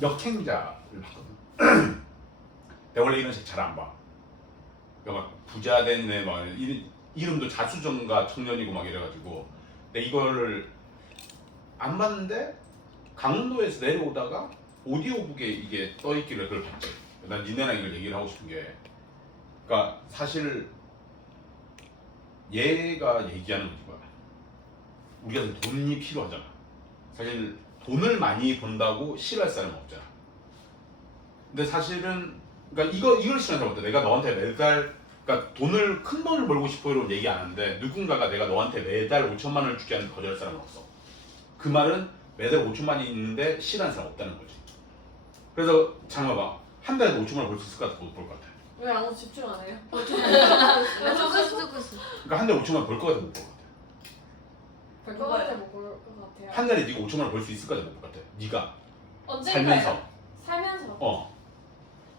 역행자를 봤거든. 내가 원래 이런 책 잘 안 봐. 막 부자 된내 막 이- 이름도 자수정가 청년이고 막 이래가지고 근데 이거를 안 봤는데 강원도에서 내려오다가 오디오북에 이게 떠 있길래 그걸 봤지. 난 니네랑 이걸 얘기를 하고 싶은 게, 그러니까 사실 얘가 얘기하는 거지 뭐야. 우리가 돈이 필요하잖아. 사실 돈을 많이 번다고 싫어할 사람은 없잖아. 근데 사실은 그러니까 이거 이걸 싫어하는 사람 없다. 내가 너한테 매달 그러니까 돈을 큰 돈을 벌고 싶어요는 얘기 안 하는데 누군가가 내가 너한테 매달 5천만 원을 주게 하는 거절할 사람은 없어. 그 말은 매달 5천만이 있는데 싫어하는 사람 없다는 거지. 그래서 장마 봐. 한 달에 5천만 원 벌 수 있을 것 같아? 못벌것 같아? 왜 아무 집중 안 해요? 그래서 그래서 그러니까 한 달에 5천만 원 벌 것 같아? 못 벌 것 같아? 별거 같아 못볼것 같아요. 한 달에 네가 5천만 원벌 수 있을 것 같아? 못벌것 같아? 네가 언젠가요? 살면서 살면서.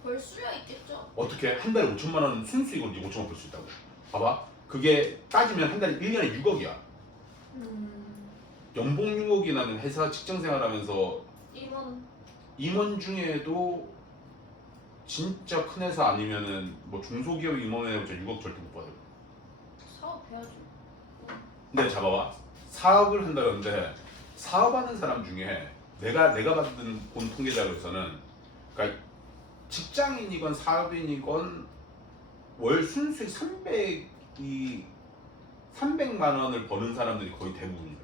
어볼 수야 있겠죠. 어떻게 한 달에 5천만 원 순수익으로 네 5천만 원 벌 수 있다고? 봐봐. 그게 따지면 한 달에 1년에 6억이야. 음, 연봉 6억이 나는 회사 직장 생활하면서 임원 임원 중에도 진짜 큰 회사 아니면은 뭐 중소기업 임원에 6억 절대 못 받아요. 사업 해야죠. 근데 잡아봐. 사업을 한다는데 사업하는 사람 중에 내가 내가 받은 본 통계자료에서는 그러니까 직장인이건 사업인이건 월 순수익 300이 300만 원을 버는 사람들이 거의 대부분이에요.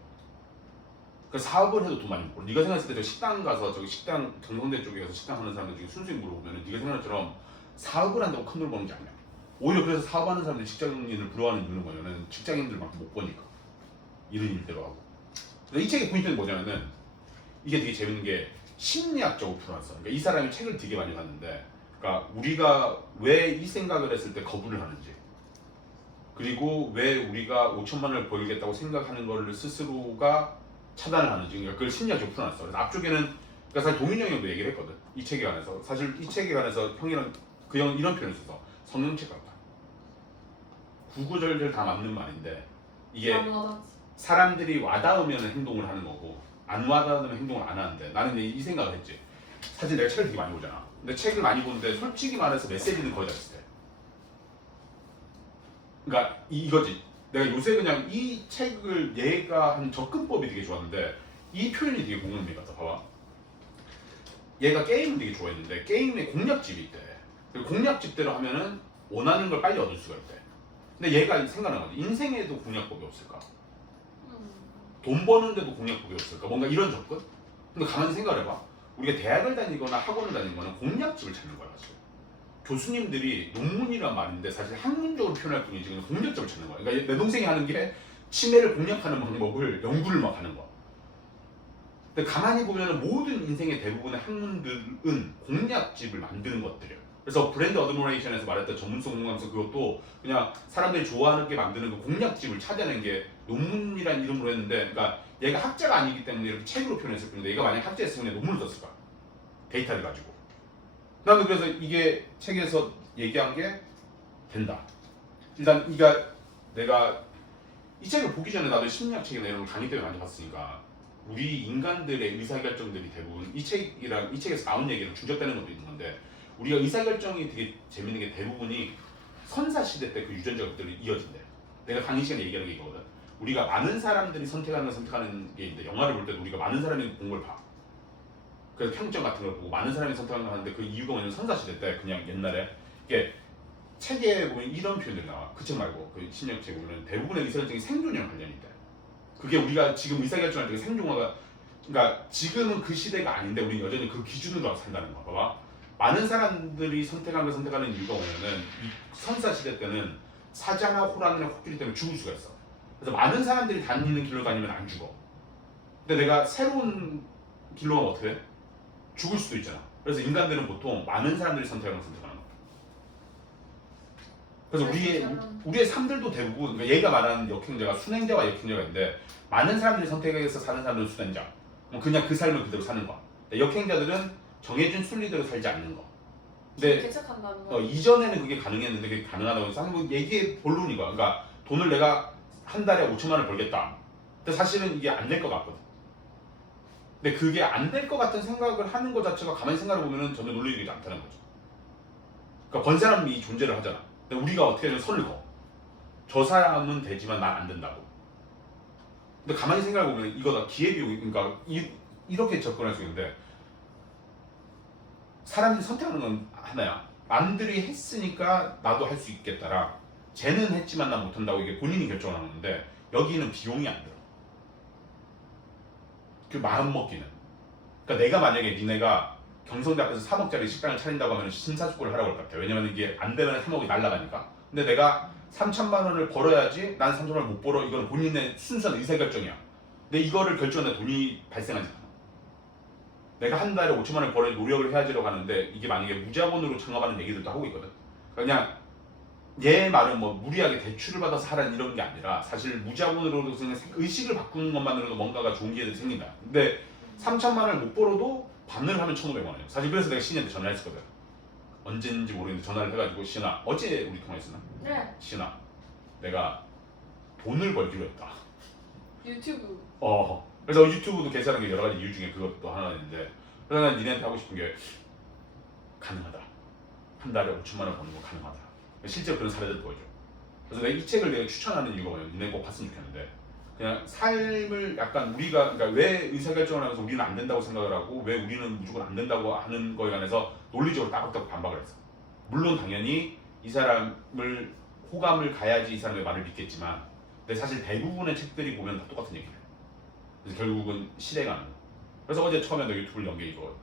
그러니까 사업을 해도 돈 많이 못 벌어. 네가 생각했을 때 저 식당 가서 저기 식당 경성대 쪽에 가서 식당 하는 사람들 중에 순수익 물어보면 네가 생각한 것처럼 사업을 한다고 큰 돈 버는 게 아니야. 오히려 그래서 사업하는 사람들이 직장인을 부러워하는 이유는 뭐냐면 직장인들만큼 못 버니까 이런 일대로 하고. 이 책의 포인트는 뭐냐면은 이게 되게 재밌는 게 심리학적으로 풀어놨어. 그러니까 이 사람이 책을 되게 많이 봤는데, 그러니까 우리가 왜 이 생각을 했을 때 거부를 하는지, 그리고 왜 우리가 5천만 원을 벌겠다고 생각하는 거를 스스로가 차단을 하는지, 그러니까 그걸 심리학적으로 풀어놨어. 그래서 앞쪽에는 그러니까 사실 동윤 형도 얘기를 했거든. 이 책에 관해서 사실 이 책에 관해서 형이랑 그 형 이런 표현을 써서 성능책 같다. 구구절절 다 맞는 말인데 이게 사람들이 와닿으면 행동을 하는 거고 안 와닿으면 행동을 안 하는데. 나는 이, 이 생각을 했지. 사실 내가 책을 되게 많이 보잖아. 근데 책을 많이 보는데 솔직히 말해서 메시지는 거의 다 비슷해. 그러니까 이, 이거지. 내가 요새 그냥 이 책을 얘가 한 접근법이 되게 좋았는데 이 표현이 되게 공감이 갔다. 봐봐. 얘가 게임을 되게 좋아했는데 게임에 공략집이 있대. 그 공략집대로 하면은 원하는 걸 빨리 얻을 수가 있대. 근데 얘가 생각난 거지. 인생에도 공략법이 없을까? 음. 돈 버는데도 공략법이 없을까? 뭔가 이런 접근? 근데 가만히 생각을 해봐. 우리가 대학을 다니거나 학원을 다니거나 공략집을 찾는 거야, 사실. 교수님들이 논문이란 말인데 사실 학문적으로 표현할 뿐이지 그냥 공략집을 찾는 거야. 그러니까 내 동생이 하는 게 치매를 공략하는 방법을 연구를 막 하는 거야. 근데 가만히 보면 모든 인생의 대부분의 학문들은 공략집을 만드는 것들이야. 그래서 브랜드 어드모레이션에서 말했던 전문성 공감성 그것도 그냥 사람들이 좋아하게 만드는 그 공략집을 찾아낸 게 논문이란 이름으로 했는데 그러니까 얘가 학자가 아니기 때문에 이렇게 책으로 표현했을 뿐인데 얘가 만약 학자였으면 논문을 썼을 거야. 데이터를 가지고. 나는 그래서 이게 책에서 얘기한 게 된다. 일단 이가 내가 이 책을 보기 전에 나도 심리학 책이나 이런 걸 강의 때문에 많이 봤으니까 우리 인간들의 의사결정들이 대부분 이 책이랑 이 책에서 나온 얘기랑 중첩되는 것도 있는 건데 우리가 의사결정이 되게 재밌는 게 대부분이 선사 시대 때 그 유전자 것들이 이어진대. 내가 강의 시간에 얘기하는 게 이거거든. 우리가 많은 사람들이 선택하는 걸 선택하는 게 있는데 영화를 볼 때도 우리가 많은 사람이 본 걸 봐. 그래서 평점 같은 걸 보고 많은 사람이 선택하는 걸 하는데 그 이유가 뭐냐면 선사 시대 때 그냥 옛날에 이게 책에 보면 이런 표현들이 나와. 그 책 말고 그 심리학책에 보면 대부분의 의사결정이 생존이랑 관련이 있대. 그게 우리가 지금 의사결정할 때 생존화가 그러니까 지금은 그 시대가 아닌데 우리는 여전히 그 기준으로 산다는 거야. 봐봐. 많은 사람들이 선택한 걸 선택하는 이유가 뭐냐면 이 선사 시대 때는 사자나 호랑이나 코끼리 때문에 죽을 수가 있어. 그래서 많은 사람들이 다니는 길로 다니면 안 죽어. 근데 내가 새로운 길로 가면 어떻게 해? 죽을 수도 있잖아. 그래서 인간들은 보통 많은 사람들이 선택하는 걸 선택하는 거야. 그래서 우리의 우리의 삶들도 대부분 그러니까 얘가 말하는 역행자가 순행자와 역행자가 있는데 많은 사람들이 선택해서 사는 사람들은 순행자. 뭐 그냥 그 삶을 그대로 사는 거야. 역행자들은 정해진 순리대로 살지 않는 거. 근데 개척한다는 어, 거. 이전에는 그게 가능했는데 그게 가능하다고 해서 한번 얘기의 본론이 거야. 그러니까 돈을 내가 한 달에 5천만 원을 벌겠다. 근데 사실은 이게 안 될 것 같거든. 근데 그게 안 될 것 같은 생각을 하는 것 자체가 가만히 생각해 보면은 전혀 논리적이지 않다는 거죠. 그러니까 번 사람이 존재를 하잖아. 근데 우리가 어떻게 하면 선을 거. 저 사람은 되지만 난 안 된다고. 근데 가만히 생각해 보면 이거다 기회비용 그러니까 이, 이렇게 접근할 수 있는데 사람이 선택하는 건 하나야. 남들이 했으니까 나도 할 수 있겠다라. 쟤는 했지만 난 못한다고 이게 본인이 결정을 하는 건데 여기는 비용이 안 들어. 그 마음 먹기는. 그러니까 내가 만약에 니네가 경성대 앞에서 3억짜리 식당을 차린다고 하면 심사숙고를 하라고 할 것 같아. 왜냐면 이게 안 되면 3억이 날라가니까. 근데 내가 3천만 원을 벌어야지 난 3천만 원을 못 벌어. 이건 본인의 순수한 의사결정이야. 근데 이거를 결정하는데 돈이 발생하지. 내가 한 달에 5천만 원을 벌어 노력을 해야지라고 하는데 이게 만약에 무자본으로 창업하는 얘기들도 하고 있거든. 그냥 얘 말은 뭐 무리하게 대출을 받아서 하라는 이런 게 아니라 사실 무자본으로 그냥 의식을 바꾸는 것만으로도 뭔가가 좋은 기회들이 생긴다. 근데 3천만 원을 못 벌어도 반을 하면 1,500만 원이야. 사실 그래서 내가 신이한테 전화를 했었거든. 언제인지 모르겠는데 전화를 해가지고 신아 어제 우리 통화했었나? 네. 신아 내가 돈을 벌기로 했다. 유튜브. 어. 그래서 유튜브도 개설하는 게 여러 가지 이유 중에 그것도 하나인데 난 니네한테 하고 싶은 게 가능하다. 한 달에 5천만 원 버는 거 가능하다. 실제로 그런 사례들 보여줘. 그래서 내가 이 책을 내가 추천하는 이유가 뭐냐면 니네 꼭 봤으면 좋겠는데 그냥 삶을 약간 우리가 그러니까 왜 의사결정을 하면서 우리는 안 된다고 생각을 하고 왜 우리는 무조건 안 된다고 하는 거에 관해서 논리적으로 따박따박 반박을 했어. 물론 당연히 이 사람을 호감을 가야지 이 사람의 말을 믿겠지만 근데 사실 대부분의 책들이 보면 다 똑같은 얘기예요. 그래서 결국은 실행하는 거. 그래서 어제 처음에 너 유튜브를 연게 이거.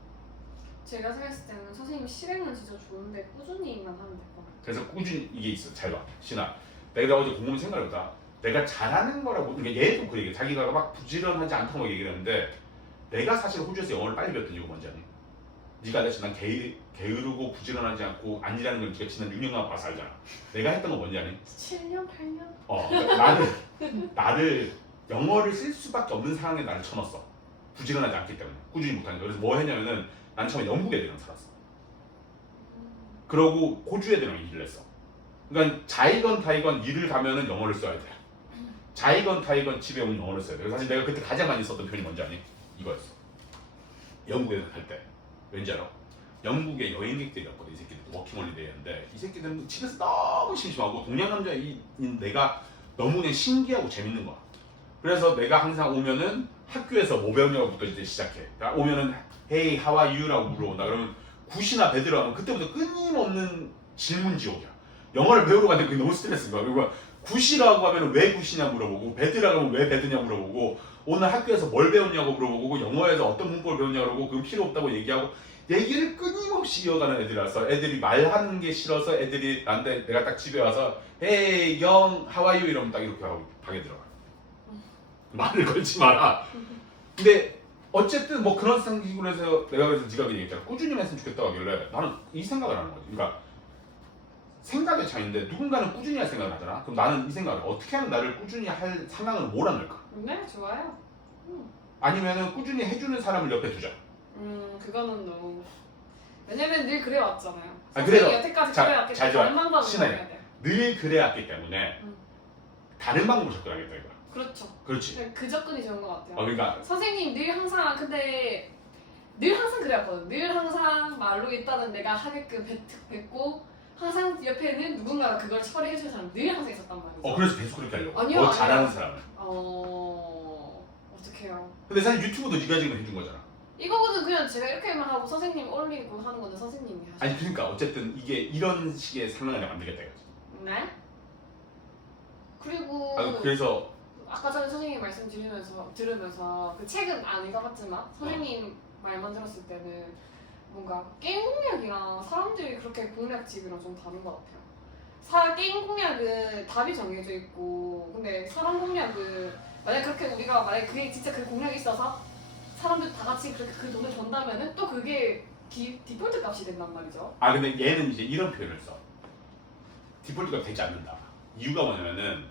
제가 생각했을 때는 선생님 실행은 진짜 좋은데 꾸준히만 하면 될 것 같아요. 그래서 꾸준히 이게 있어. 잘 봐. 신아. 내가 어제 곰곰이 생각해보다 내가 잘하는 거라고 그러니까 얘도 그 얘기 자기가 막 부지런하지 않다고 얘기를 했는데 내가 사실 호주에서 영어를 빨리 배웠던 이유가 뭔지 아니? 네가 알다시피 난 게, 게으르고 부지런하지 않고 안 일하는 걸 네가 지난 6년간 봐서 알잖아. 내가 했던 건 뭔지 아니? 7년, 8년? 어, 그러니까 나를 나를 영어를 쓸 수밖에 없는 상황에 나를 쳐넣었어. 부지런하지 않기 때문에 꾸준히 못하니까. 그래서 뭐 했냐면은 난 처음에 영국 애들이랑 살았어. 그러고 호주 애들이랑 일을 했어. 그러니까 자이건 타이건 일을 가면은 영어를 써야 돼. 자이건 타이건 집에 오면 영어를 써야 돼. 사실 내가 그때 가장 많이 썼던 표현이 뭔지 아니? 이거였어. 영국에 갈 때. 왠지 알아? 영국의 여행객들이었거든 이 새끼들 워킹홀리데이였는데 이 새끼들은 집에서 너무 심심하고 동양 남자 이, 이 내가 너무 그냥 신기하고 재밌는 거야. 그래서 내가 항상 오면은 학교에서 뭐 배우냐고부터 이제 시작해. 그러니까 오면은 Hey, how are you라고 물어본다. 그러면 굿이나 배드로 하면 그때부터 끊임없는 질문 지옥이야. 영어를 배우러 갔는데 그게 너무 스트레스인 거야. 그리고 굿이라고 하면 왜 굿이냐 물어보고 배드라고 하면 왜 배드냐 물어보고 오늘 학교에서 뭘 배웠냐고 물어보고 영어에서 어떤 문법을 배웠냐고 그러고 그건 필요 없다고 얘기하고 얘기를 끊임없이 이어가는 애들이라서 애들이 말하는 게 싫어서 애들이 나한테 내가 딱 집에 와서 Hey, 영, how are you 이러면 딱 이렇게 하고 방에 들어가. 말을 걸지 마라. 근데 어쨌든 뭐 그런 생각으로 해서 내가 그래서 네가 그 얘기했잖아. 꾸준히 했으면 좋겠다고 하길래 나는 이 생각을 하는 거지. 그러니까 생각의 차이인데 누군가는 꾸준히 할 생각을 하잖아. 그럼 나는 이 생각을 어떻게 하면 나를 꾸준히 할 상황을 몰아넣을까? 네, 좋아요. 아니면은 꾸준히 해주는 사람을 옆에 두자. 음, 그거는 너무. 왜냐면 늘 그래왔잖아요. 아, 그래서- 선생님이 여태까지 자, 그래왔기 잘 때문에 좋아요. 해야 돼요. 늘 그래왔기 때문에 음. 다른 방법을 접근하겠다 이거야. 그렇죠. 그렇지. 그 접근이 좋은 것 같아요. 어, 그러니까 선생님 늘 항상 근데 늘 항상 그래왔거든. 늘 항상 말로 일단은 내가 하게끔 뱉, 뱉고 항상 옆에는 누군가가 그걸 처리해줄 사람 늘 항상 있었단 말이죠. 어 그래서 계속 그렇게 하려고. 아니요, 더 아니요. 잘하는 사람을. 어 어떡해요. 근데 사실 유튜브도 네가 지금 해준 거잖아. 이거는 그냥 제가 이렇게만 하고 선생님 올리고 하는 건데 선생님이 하시죠. 아니 그러니까 어쨌든 이게 이런 식의 상황을 만들겠다 이거지. 네. 그리고 아, 그래서 아까 전에 선생님 말씀 들으면서 들으면서 그 책은 안 읽어봤지만 선생님 말만 들었을 때는 뭔가 게임 공략이랑 사람들이 그렇게 공략집이랑 좀 다른 것 같아요. 사 게임 공략은 답이 정해져 있고 근데 사람 공략은 만약 그렇게 우리가 만약 그게 진짜 그 공략이 있어서 사람들 다 같이 그렇게 그 돈을 줬다면은 또 그게 디, 디폴트 값이 된단 말이죠. 아 근데 얘는 이제 이런 표현을 써. 디폴트가 되지 않는다. 이유가 뭐냐면은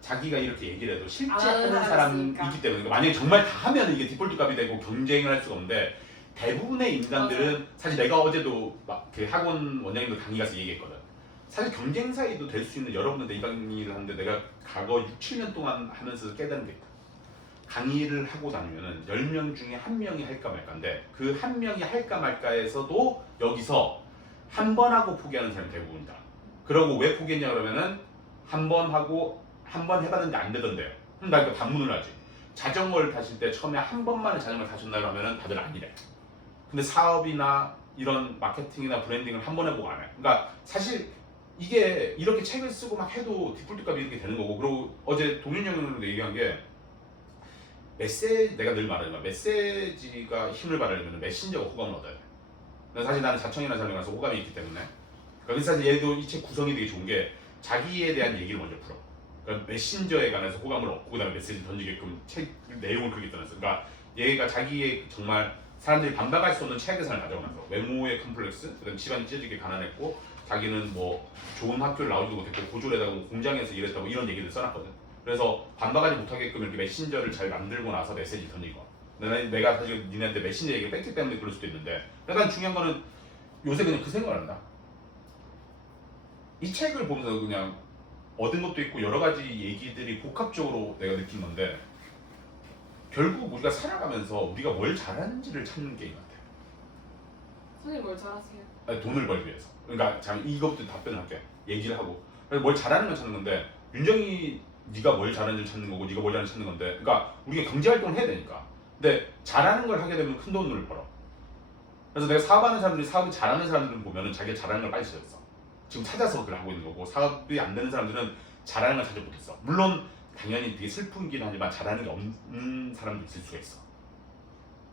자기가 이렇게 얘기를 해도 실제 안 하는 하는 사람이 사람이 있으니까. 있기 때문에 그러니까 만약에 정말 다 하면 이게 디폴트 값이 되고 경쟁을 할 수가 없는데 대부분의 인간들은 사실 내가 어제도 막 그 학원 원장님도 강의 가서 얘기했거든. 사실 경쟁사에도 될 수 있는 여러분들 이 강의를 하는데 내가 과거 6, 7년 동안 하면서 깨달은 게 있다. 강의를 하고 다니면은 10명 중에 한 명이 할까 말까인데 그 한 명이 할까 말까에서도 여기서 한 번 하고 포기하는 사람이 대부분이다. 그러고 왜 포기했냐 그러면은 한 번 하고 한 번 해봤는데 안 되던데요. 그럼 나 이거 반문을 하지. 자전거를 타실 때 처음에 한 번만에 자전거를 타셨나 그러면은 다들 아니래. 근데 사업이나 이런 마케팅이나 브랜딩을 한 번 해보고 안 해. 그러니까 사실 이게 이렇게 책을 쓰고 막 해도 디폴트 값이 이렇게 되는 거고 그리고 어제 동윤 형님도 얘기한 게 메시지 내가 늘 말하지만 메시지가 힘을 받으려면 메신저가 호감을 얻어야 돼. 사실 나는 자청이라는 사람이 가서 호감이 있기 때문에 그래서 사실 얘도 이 책 구성이 되게 좋은 게 자기에 대한 얘기를 먼저 풀어. 그러니까 메신저에 관해서 호감을 얻고 그다음에 메시지 던지게끔 책 내용을 그렇게 떠났어. 그러니까 얘가 자기의 정말 사람들이 반박할 수 없는 최악의 삶을 가져오면서 외모의 컴플렉스, 그다음 집안이 찢어지게 가난했고 자기는 뭐 좋은 학교를 나오지도 못했고 고졸에다가 뭐 공장에서 일했다고 이런 얘기를 써놨거든. 그래서 반박하지 못하게끔 이렇게 메신저를 잘 만들고 나서 메시지 던진 거. 내가, 사실 니네한테 메신저 얘기를 뺐기 때문에 그럴 수도 있는데 약간 중요한 거는 요새 그냥 그 생각을 한다. 이 책을 보면서 그냥 얻은 것도 있고 여러 가지 얘기들이 복합적으로 내가 느낀 건데 결국 우리가 살아가면서 우리가 뭘 잘하는지를 찾는 게임 같아. 선생님 뭘 잘하세요? 아니, 돈을 벌기 위해서. 그러니까 잠 이것부터 답변을 할게. 얘기를 하고. 그래서 뭘 잘하는 건 찾는 건데 윤정이 네가 뭘 잘하는지 찾는 거고 네가 뭘 잘하는지 찾는 건데 그러니까 우리가 경제 활동을 해야 되니까. 근데 잘하는 걸 하게 되면 큰 돈을 벌어. 그래서 내가 사업하는 사람들이 사업을 잘하는 사람들을 보면은 자기가 잘하는 걸 빨리 찾았어. 지금 찾아서 그걸 하고 있는 거고 사업이 안 되는 사람들은 잘하는 걸 찾지 못했어. 물론 당연히 되게 슬프긴 하지만 잘하는 게 없는 사람도 있을 수가 있어.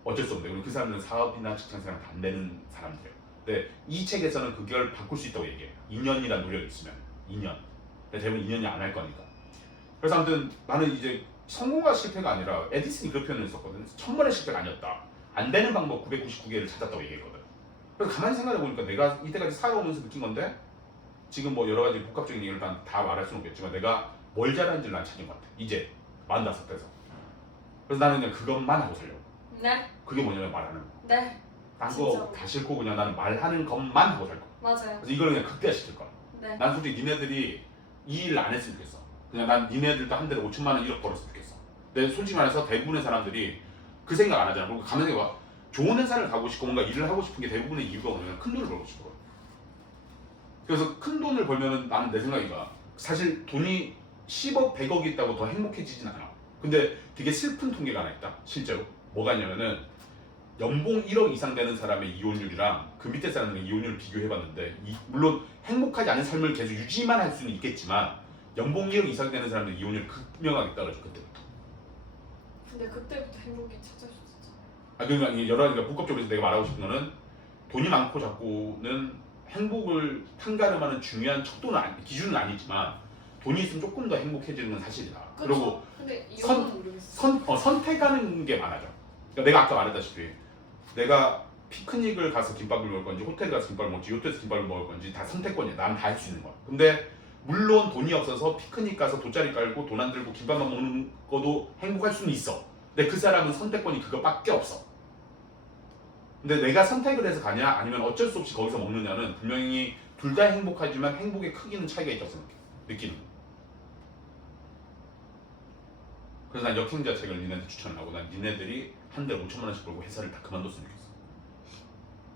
어쩔 수 없는데 그리고 그 사람들은 사업이나 직장생활 안 되는 사람들이에요. 근데 이 책에서는 그걸 바꿀 수 있다고 얘기해. 2년이란 노력이 있으면 2년. 근데 대부분 2년이 안 할 거니까. 그래서 아무튼 나는 이제 성공과 실패가 아니라 에디슨이 그런 표현을 썼거든. 천번의 실패가 아니었다. 안 되는 방법 999개를 찾았다고 얘기했거든. 그래서 가만히 생각해 보니까 내가 이때까지 살아오면서 느낀 건데 지금 뭐 여러 가지 복합적인 얘기를 다, 다 말할 수는 없겠지만 내가 뭘 잘하는지를 난 찾은 것 같아. 이제 만다섯 대서. 그래서 나는 그냥 그것만 하고 살려고. 네, 그게 뭐냐면 말하는 거. 네, 딴 진짜로. 거다 싫고 그냥 나는 말하는 것만 하고 살 거야. 맞아요. 그래서 이걸 그냥 극대화시킬 거야. 네, 난 솔직히 니네들이 이 일을 안 했으면 좋겠어. 그냥 난 니네들도 한 달에 5천만 원 1억 벌었으면 좋겠어. 근데 솔직히 말해서 대부분의 사람들이 그 생각 안 하잖아. 그리고 가만히 생각해봐. 좋은 회사를 가고 싶고 뭔가 일을 하고 싶은 게 대부분의 이유가 뭐냐면 큰 돈을 벌고 싶어. 그래서 큰 돈을 벌면은 나는 내 생각이가 사실 돈이 10억, 100억이 있다고 더 행복해지진 않아. 근데 되게 슬픈 통계가 하나 있다. 실제로. 뭐가 있냐면은 연봉 1억 이상 되는 사람의 이혼율이랑 그 밑에 사람들의 이혼율을 비교해봤는데 이- 물론 행복하지 않은 삶을 계속 유지만 할 수는 있겠지만 연봉 1억 이상 되는 사람들 이혼율 극명하게 떨어져 그때부터. 근데 그때부터 행복이 찾아주셨잖아요. 아 그러니까 여러 가지가 복합적으로 내가 말하고 싶은 거는 돈이 많고 작고는 행복을 판가름하는 중요한 척도는 아니, 기준은 아니지만 돈이 있으면 조금 더 행복해지는 건 사실이다. 그리고 그렇죠. 근데 선- 이거는 모르겠어요. 선, 어, 선택하는 게 많아져. 그러니까 내가 아까 말했다시피 내가 피크닉을 가서 김밥을 먹을 건지 호텔 가서 김밥을 먹지 요트에서 김밥을 먹을 건지 다 선택권이야. 나는 다할 수 있는 거야. 근데 물론 돈이 없어서 피크닉 가서 돗자리 깔고 돈 안 들고 김밥만 먹는 것도 행복할 수는 있어. 근데 그 사람은 선택권이 그거밖에 없어. 근데 내가 선택을 해서 가냐 아니면 어쩔 수 없이 거기서 먹느냐는 분명히 둘 다 행복하지만 행복의 크기는 차이가 있다고 생각해. 느끼는. 그래서 난 역행자 책을 니네한테 추천하고 난 니네들이 한 달에 5천만 원씩 벌고 회사를 다 그만뒀으면 좋겠어.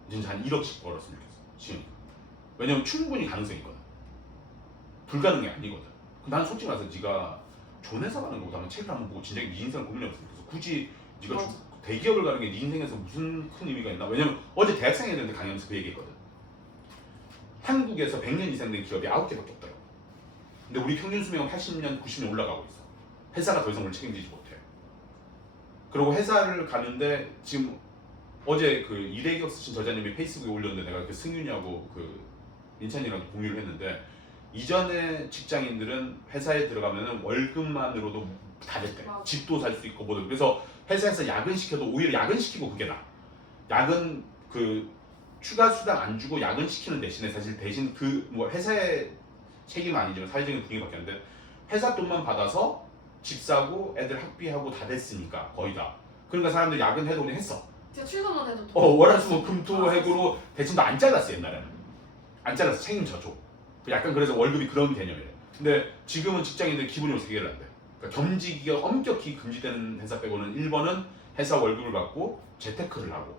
진짜 한 1억씩 벌었으면 좋겠어. 지금. 왜냐면 충분히 가능성이 있거든. 불가능이 아니거든. 난 솔직히 말해서 네가 회사 가는 거보다 는 책을 한번 보고 진작에 네 인생을 고민해봤으면 좋겠어. 굳이 네가. 주- 대기업을 가는 게 네 인생에서 무슨 큰 의미가 있나? 왜냐면 어제 대학생 애들한테 강의하면서 그 얘기했거든. 한국에서 100년 이상 된 기업이 9개밖에 없다고. 근데 우리 평균 수명은 80년, 90년 올라가고 있어. 회사가 더 이상 우리 책임지지 못해. 그리고 회사를 가는데 지금 어제 그 이래기업 쓰신 저자님이 페이스북에 올렸는데 내가 그 승윤이하고 그 민찬이랑 공유를 했는데 이전에 직장인들은 회사에 들어가면은 월급만으로도 다 됐대. 맞아. 집도 살 수 있고 뭐든. 그래서 회사에서 야근 시켜도 오히려 야근 시키고 그게 나. 야근 그 추가 수당 안 주고 야근 시키는 대신에 사실 대신 그 뭐 회사의 책임은 아니지만 사회적인 분위기 바뀌었는데 회사 돈만 받아서 집 사고 애들 학비하고 다 됐으니까 거의 다. 그러니까 사람들이 야근해도 그냥 했어. 제가 출근만 해도 어 월화수목 금토 해고로 대충 안 잘랐어 옛날에는. 안 잘라서 책임져 줘. 그 약간 그래서 월급이 그런 개념이래. 근데 지금은 직장인들 기분이 어떻게 해결 안 돼. 그러니까 겸직이 엄격히 금지되는 회사 빼고는 1번은 회사 월급을 받고 재테크를 하고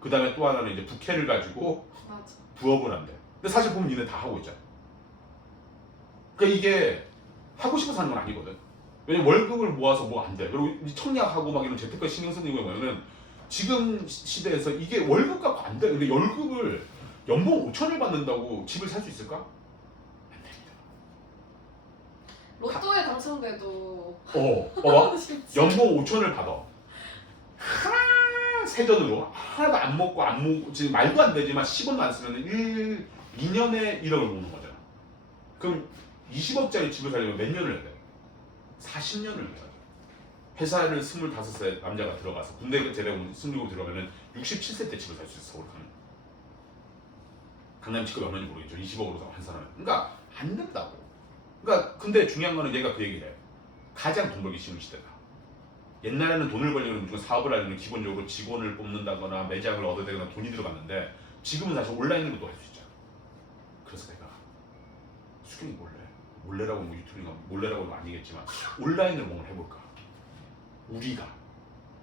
그 다음에 또 하나는 이제 부캐를 가지고 맞아. 부업을 한대. 근데 사실 보면 니네 다 하고 있잖아. 그러니까 이게 하고 싶어서 하는 건 아니거든. 왜냐면 월급을 모아서 뭐 안 돼. 그리고 이 청약하고 막 이런 재테크 신경 쓰는 거 보면은 지금 시대에서 이게 월급 갖고 안 돼. 근데 월급을 연봉 5천을 받는다고 집을 살 수 있을까? 안 됩니다. 로또에 당첨돼도 어, 봐봐. 쉽지. 연봉 5천을 받아. 하나 세전으로 하나도 안 먹고 안 먹고 지금 말도 안 되지만 10원도 안 쓰면 1, 2년에 1억을 모는 거잖아. 그럼 20억짜리 집을 살려면 몇 년을 해야 돼? 40년을 해야 돼. 회사를 25세 남자가 들어가서 군대 제대 27 들어가면 67세 때 집을 살 수 있어. 서울 가면. 강남 집값이 얼마인지 모르겠죠. 20억으로 한 사람은. 그러니까 안 된다고. 그러니까 근데 중요한 거는 얘가 그 얘기를 해. 가장 돈 벌기 쉬운 시대다. 옛날에는 돈을 벌려면 무조건 사업을 하려면 기본적으로 직원을 뽑는다거나 매장을 얻어내거나 돈이 들어갔는데 지금은 사실 온라인으로도 할 수 있잖아. 그래서 내가 수경이 몰래 몰래라고 뭐 유튜브인가 몰래라고 는 아니겠지만 온라인을 뭔가 해볼까? 우리가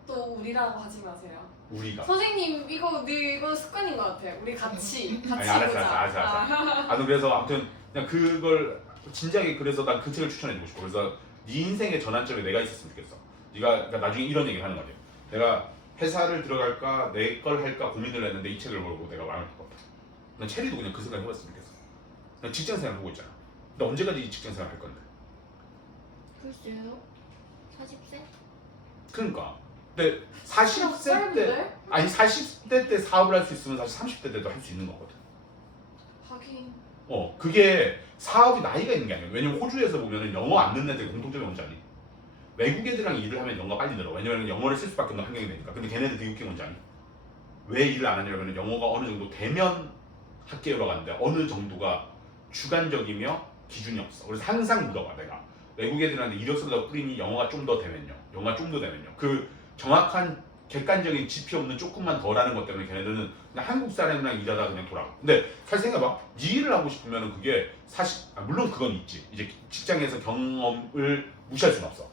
또 우리라고 하지 마세요. 우리가 선생님 이거 늘 이거 습관인 것 같아요. 우리 같이 같이 아니, 알았어, 보자. 알았어, 알았어, 아 그래서 아무튼 그냥 그걸 진작에 그래서 난 그 책을 추천해주고 싶어. 그래서 네 인생의 전환점에 내가 있었으면 좋겠어. 네가 그러니까 나중에 이런 얘기를 하는 거지. 내가 회사를 들어갈까 내 걸 할까 고민을 했는데 이 책을 보고 내가 마음을 바꿨다. 난 체리도 그냥 그 생각 해봤으면 좋겠어. 난 직장 생활 하고 있잖아. 근데 언제까지 이 직장 생활 할 건데? 글쎄요. 40세? 그러니까. 근데 40세 때? 아니 40대 때 사업을 할 수 있으면 사실 30대 때도 할 수 있는 거거든. 하긴 어, 그게 사업이 나이가 있는 게 아니야. 왜냐면 호주에서 보면은 영어 안 듣는 애들 공통점이 뭔지 아니? 외국 애들이랑 일을 하면 영어가 빨리 늘어. 왜냐면 영어를 쓸 수밖에 없는 환경이 되니까. 근데 걔네들 되게 웃긴 건지 아니? 왜 일을 안 하냐면 영어가 어느 정도 되면 학교로 가는데 어느 정도가 주관적이며 기준이 없어. 그래서 항상 물어봐 내가. 외국 애들한테 이력서에다 뿌리니 영어가 좀 더 되면요. 영어가 좀 더 되면요. 그 정확한 객관적인 지표 없는 조금만 덜하는 것 때문에 걔네들은 그냥 한국 사람이랑 일하다 그냥 돌아가. 근데 사실 생각해봐. 네 일을 하고 싶으면 그게 사실 아, 물론 그건 있지. 이제 직장에서 경험을 무시할 수는 없어.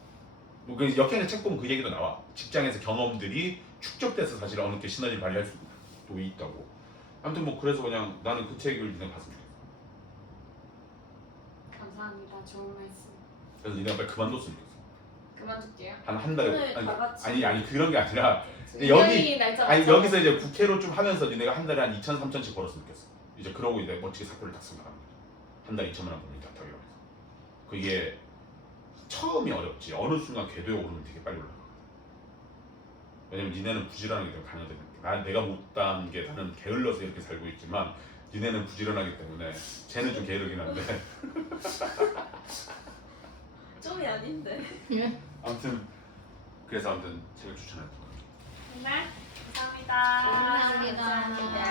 뭐그 역행의 책 보면 그 얘기도 나와. 직장에서 경험들이 축적돼서 사실 어느 게 시너지를 발휘할 수도 있다고. 아무튼 뭐 그래서 그냥 나는 그 책을 그냥 봤으면 좋겠어. 감사합니다. 좋은 말씀. 그래서 니네가 빨리 좋겠어. 그만둘게요. 한 한 달에 오늘 아니, 다 같이 아니 아니 그런 게 아니라 여기- 여기 날짜 아니 맞춰. 여기서 이제 국회로 좀 하면서 니네가 한 달에 한 2천 3천씩 벌었으면 좋겠어. 이제 그러고 이제 멋지게 사표를 딱 쓰면 하는 거죠. 한 달에 2천만 원딱 이러면서. 그게 처음이 어렵지. 어느 순간 궤도에 오르면 되게 빨리 올라가. 왜냐면 니네는 부지런하기 때문에 강요되는 게. 난 내가 못한 게 나는 게을러서 이렇게 살고 있지만 니네는 부지런하기 때문에 쟤는 좀 게으르긴 한데 좀이 아닌데. 아무튼 그래서 아무튼 책을 추천했던 거예요. 네. 감사합니다. 감사합니다.